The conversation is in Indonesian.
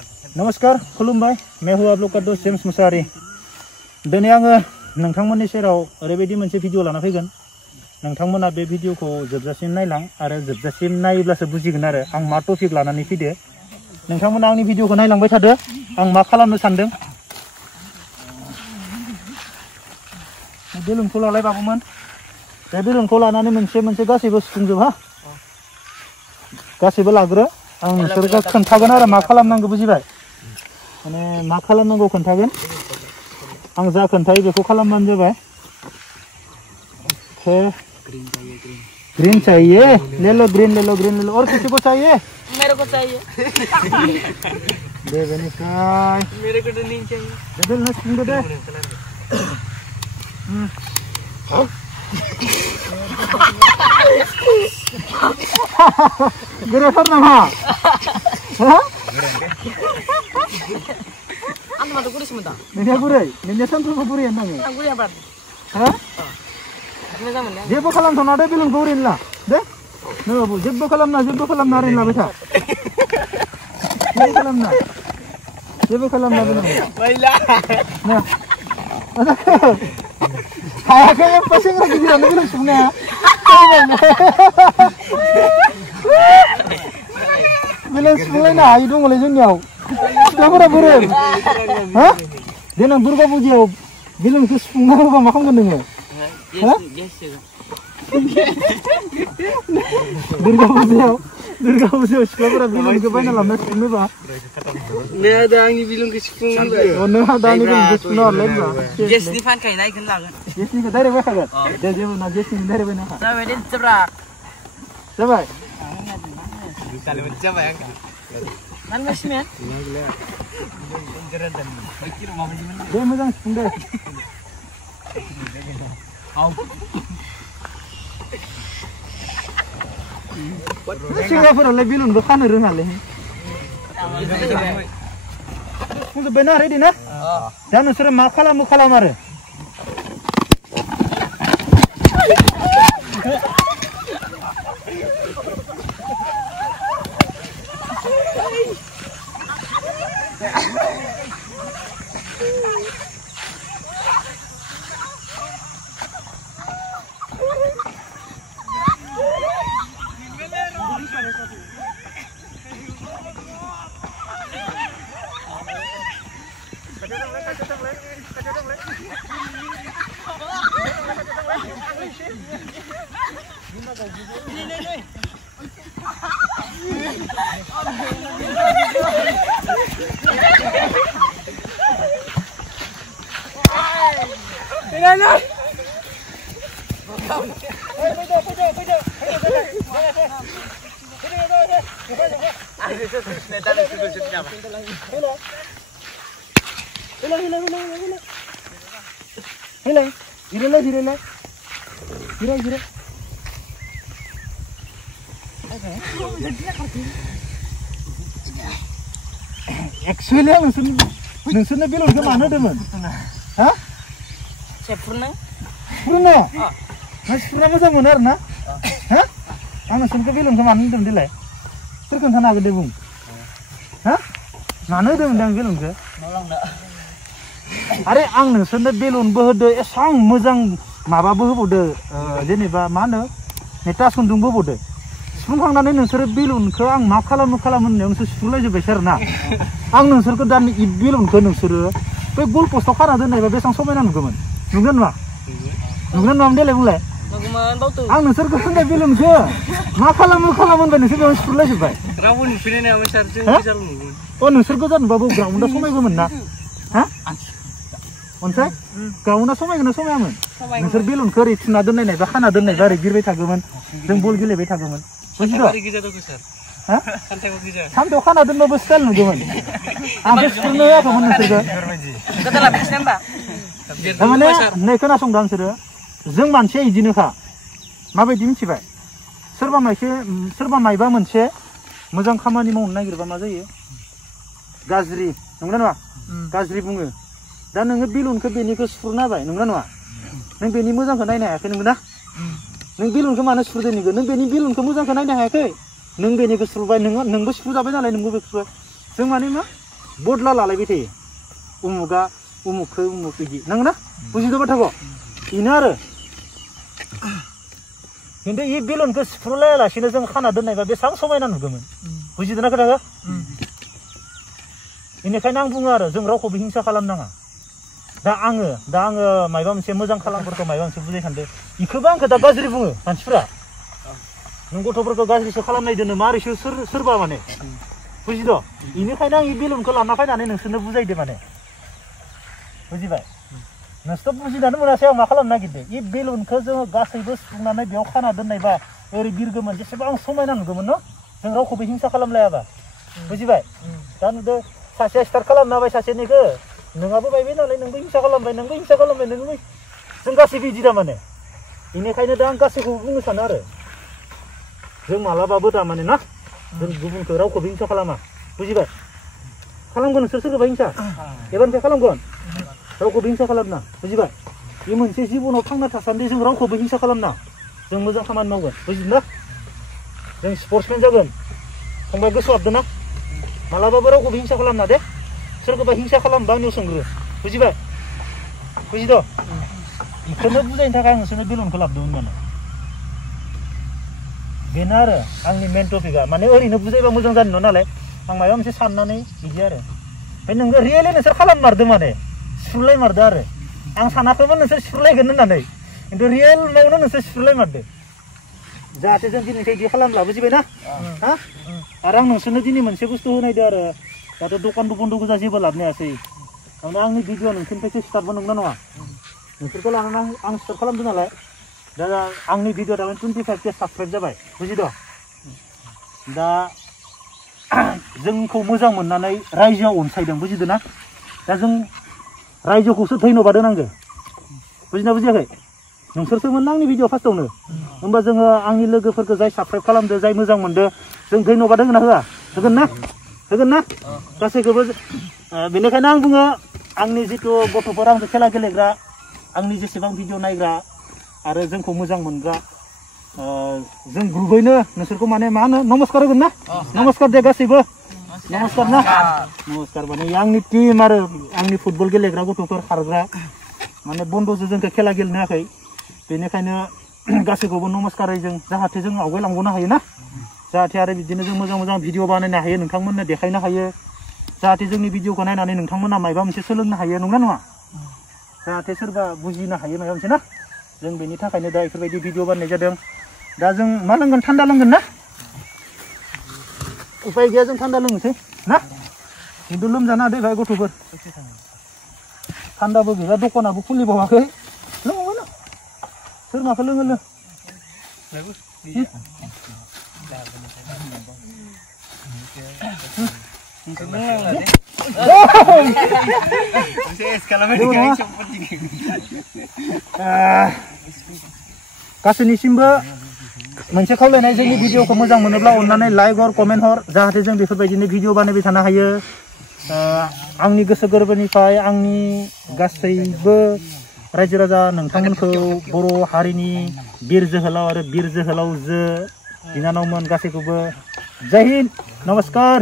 नमस्कार खुलुमबाय मैं हूँ आप लोग का दोस्त जेम्स मुसाहारी दिनै आङो नोंथांमोननि सेराव ओरैबायदि मोनसे भिडिअ लाना फैगोन नोंथांमोना बे भिडिअखौ जोबजासिम नायलां आरो जोबजासिम नायोब्लासो बुजिगोन आरो आं मा टपिक लानानै फैदो नोंथांमोना आंनि भिडिअखौ नायलांबाय थादो आं मा खालामनो सानदों बेलुनखौ लालाय बाबुमोन बे बेलुनखौ लानानै मोनसे गासैबो सुफुंजोब हा गासैबो लाग्रो आं नोंसोरखौ खोन्थागोन आरो मा खालामनांगौ बुजिबाय माने मा खालामनांगौ खोन्थागोन आं जा खोन्थायो बेखौ खालामबानो जाबाय ग्रीन चाहिए ले लो ग्रीन ले लो और किसी को चाहिए मेरे को चाहिए दे बेनिफ्राय मेरे को तो नहीं चाहिए दे ना सुंदर दे Gerefer nama? Hah? Anda mana gurih sebentar? Nenya gurih, nenya santu gurih yang nanya. Gurih apa? Hah? Ini zaman ya? Dia bakalan thona ada bilang gurih lah, deh? Nih bu, dia bakalan narin lah beta. Dia bakalan na bilang. Baiklah. Nah, ada ke? Kayaknya pasang lagi dia bilang sebenarnya. Bilang sebenarnya nah hidung oleh jengau. Siapa burin? Hah? Dia nak Durga Puja. Bilang ke sebenarnya apa makan kan dengar? Hah? Durga Puja siapa bilang ke mana lah nak ini bah? Nih ada yang bilang ke sebenarnya. Oh nih ada yang bilang ke sebenarnya lagi bah? Yes ni fan kain naik kan? Yes ni dari mana kan? Dari mana? Yes ni dari mana? Sampai di seberang. Sampai? Kalau macam apa ya? Mana masih ni? Dia macam sunda. Siapa pernah lebih lun bukan orang lain. Mungkin benar ini na? Jangan sering makalah mare. Hira. Actually nonsennya bilang ke mana teman? Hah? Saya pernah. Mas pernah masa benar na? Hah? Nonsen ke bilang ke mana teman dilai? Terus kan agak debung. Hah? Mana teman yang bilang ke? Nolong dah. Are ang nonsennya bilang bahwa esang muzang माबा बोहोबोदो जेनेबा मा होनो नेटा सुन्दुं बोहोबोदो सुफुंखांनानै नोंसोरो बेलुनखौ आं मा खालामनो होननायाव नोंसोर सुफुंलायजोब्बायसो आरोना आं नोंसोरखौ दा इ बेलुनखौ नोंसोरो बै गल पस्टआव खाना दोननायबा बेसेबां समायना नुगौमोन नुवा देलाय बुंलाय आं नोंसोरखौ होननाय बेलुनखौ मा खालामो होनबाय नोंसोर बेयाव सुफुंलायजोब्बाय रावबो नुफेरनाय नङामोन सार जों गोजान नुगौमोन अ नोंसोरखौ जानोबाबो ग्राउन्डआ समायगौमोन ना हा ओमफ्राय गावना समायगोन समायामोन नोंसोर बेलुनखौ ओरै थुना दोननायबा खाना दोननायबा ओरै बिरबाय थागौमोन जों बल गेलेबाय थागौमोन सामथायाव खाना दोनबाबो स्टाइल नुगौमोन आंथ' सुफुंनो होआखैमोन नोंसोरखौ थारमाने नै खोनासंदों नोंसोरो जों मानसिया इदिनोखा माबायदि मिथिबाय सोरबा मायबा मोनसे मोजां खामानि मावनो नागिरबा मा जायो गाज्रि नंगौना नङा गाज्रि बुङो दा नोङो बेलुनखौ बेनिखौ सुफुरना होबाय नंगौना नङा नों बेनि मोजांखौ नायनो हायाखै नंगौना नों बेलुनखौ मानो सुफुरदों नों बेनि बेलुनखौ मोजांखौ नायनो हायाखै नों बेनिखौ सुफुरबाय नोंबो सुफुरजाबाय नालाय नोंबो बेखौ सुफुरबाय जों माने मा बदला लालायबाय थायो उमुगा उमुखौ उमुक बिदि नंगौना बुजिदो बाथ्राखौ बेनो आरो खिन्थु इ बेलुनखौ सिफ्रुलायालासिनो जों खाना दोननायबा बेसेबां समायना नुगौमोन बुजिदों ना खोथाखौ बेनिखायनो आं बुङो आरो जों रावखौबो हिंसा खालामनाङा दा आङो मायबा मोनसे मोजां खालामफोरखौ मायबा मोनसे बुजाय सानदों बेखौबो आंखौ दा गाज्रि बुङो मानसिफ्रा नों गथ'फोरखौ गाज्रिसो खालामनाय दोनो मारैसो सोरबा माने बुजिद' बेनिखायनो आं इ बेलुनखौ लाना फैनानै नोंसोरनो बुजायदो माने बुजिबाय नोंसोर बुजिनानै मोनासै आं मा खालामनो नागिरदों इ बेलुनखौ जोङो गासैबो सुफुंनानै बेयाव खाना दोननायबा ओरै बिरगौमोन जेसेबां समायना नुगौमोन न' जों रावखौबो हिंसा खालामलायाबा बुजिबाय दा नुदो सासेया स्टार्ट खालामना होबाय सासेनिखौ नोंहाबो बायबाय नालाय नोंबो हिंसा खालामबाय नोंबो जों गासैबो बिदि थारमाने बेनिखायनो दा आं गासैखौबो बुंनो सानो आरो जों मालाबाबो थारमाने ना जों गुबुनखौ रावखौबो हिंसा खालामा बुजिबाय खालामगोन नोंसोर सोरखौबा हिंसा एबारनिफ्राय खालामगोन रावखौबो हिंसा खालामना बुजिबाय बे मोनसे जिबनाव थांना थासान्दि जों रावखौबो हिंसा खालामना जों मोजां खामानि मावगोन बुजिदों ना जों स्पर्टसमेन जागोन फंबाय गोसोआव हाबदों ना मालाबाबो रावखौबो हिंसा खालामना दे सोरखौबा हिंसा खालामबा आंनियाव सोंग्रो बुजिबाय बुजिद' बेखौनो बुजायनो थाखाय आं नोंसोरनो बेलुनखौ लाबोदोंमोन माने बेनो आरो आंनि मेन टपिकआ माने ओरैनो बुजायबा मोजां जानाय नङा नालाय आं माबा मोनसे साननानै बिदि आरो ओमफ्राय नोङो रियेलि नोंसोर खालाममारदों माने सिफ्रुलायमारदों आरो आं सानाखैमोन नोंसोर सिफ्रुलायगोन होननानै खिन्थु रियेल मावनो नोंसोर सिफ्रुलायमारदों जाहाथे जों दिनैनिफ्राय बिदि खालामला बुजिबाय ना हा आरो आं नोंसोरनो दिनै मोनसे बुस्थु होनायदो आरो दाथ' दखानबो बन्द' गोजा जेबो लाबोनो हायासै माने आंनि भिडिअ नोंसोरनिफ्रायसो स्टार्टबो नंगौना नङा नोंसोरखौ लानानै आं स्टार्ट खालामदों नालाय दा आंनि भिडिअ दामाने 25K साबसक्राइब जाबाय बुजिद' दा जोंखौ मोजां मोननानै रायजोआव अनसायदों बुजिदों ना दा जों रायजोखौसो धन्यबाद होनांगौ बुजिना बुजियाखै नोंसोरसो मोन आंनि भिडिअ फार्स्टआवनो होमबा जोङो आंनि लोगोफोरखौ जाय साबसक्राइब खालामदो जाय मोजां मोनदो जों धन्यबाद होगोन ना होआ होगोन ना गासैखौबो बेनिखायनो आं बुङो आंनि जिथु गथ'फोर आंजों खेला गेलेग्रा आंनि जेसेबां भिडिअ नायग्रा आरो जोंखौ मोजां मोनग्रा जों ग्रुपैनो नोंसोरखौ माने मा होनो नमस्कार होगोन ना नमस्कार दे गासैबो नमस्कार ना नमस्कार माने आंनि टीम आरो आंनि फुटबल गेलेग्रा गथ'फोर खारग्रा माने बन्द'जों जोंखौ खेला गेलेनो हायाखै बेनिखायनो गासैखौबो नमस्कारै जों जाहाथे जों आवगायलांबावनो हायो ना जाहाथे आरो बिदिनो जों मोजां मोजां भिडिअ बानायनो हायो नोंथांमोननो देखायनो हायो जाहाथे जोंनि भिडिअखौ नायनानै नोंथांमोना माबा मोनसे सोलोंनो हायो नंगौना नङा जाहाथे सोरबा बुजिनो हायो माबा मोनसे ना जों बेनि थाखायनो दा बेफोरबायदि भिडिअ बानायनाय जादों दा जों मा लोंगोन थान्दा लोंगोन ना उपाय गैया जों थान्दा लोंनोसै ना खिन्थु लोमजाना दे भाई गथ'फोर थान्दाबो गैया दखानाबो खुलिबावाखै लोंबावबाय ना सोर माखौ लोङो लो गासैनिसिमबो मोनसे खावलायनाय जोंनि भिडिअखौ मोजां मोनोब्ला अननानै लाइक हर कमेन्ट हर जाहाथे जों बेफोरबायदिनो भिडिअ बानायबाय थानो हायो आंनि गोसो गोरबोनिफ्राय आंनि गासैबो रायजो राजा नोंथांमोनखौ बर' हारिनि बिर जोहोलाव आरो बिर जोहोलावजो बिनानावमोन गासैखौबो जय हिन्द नमस्कार।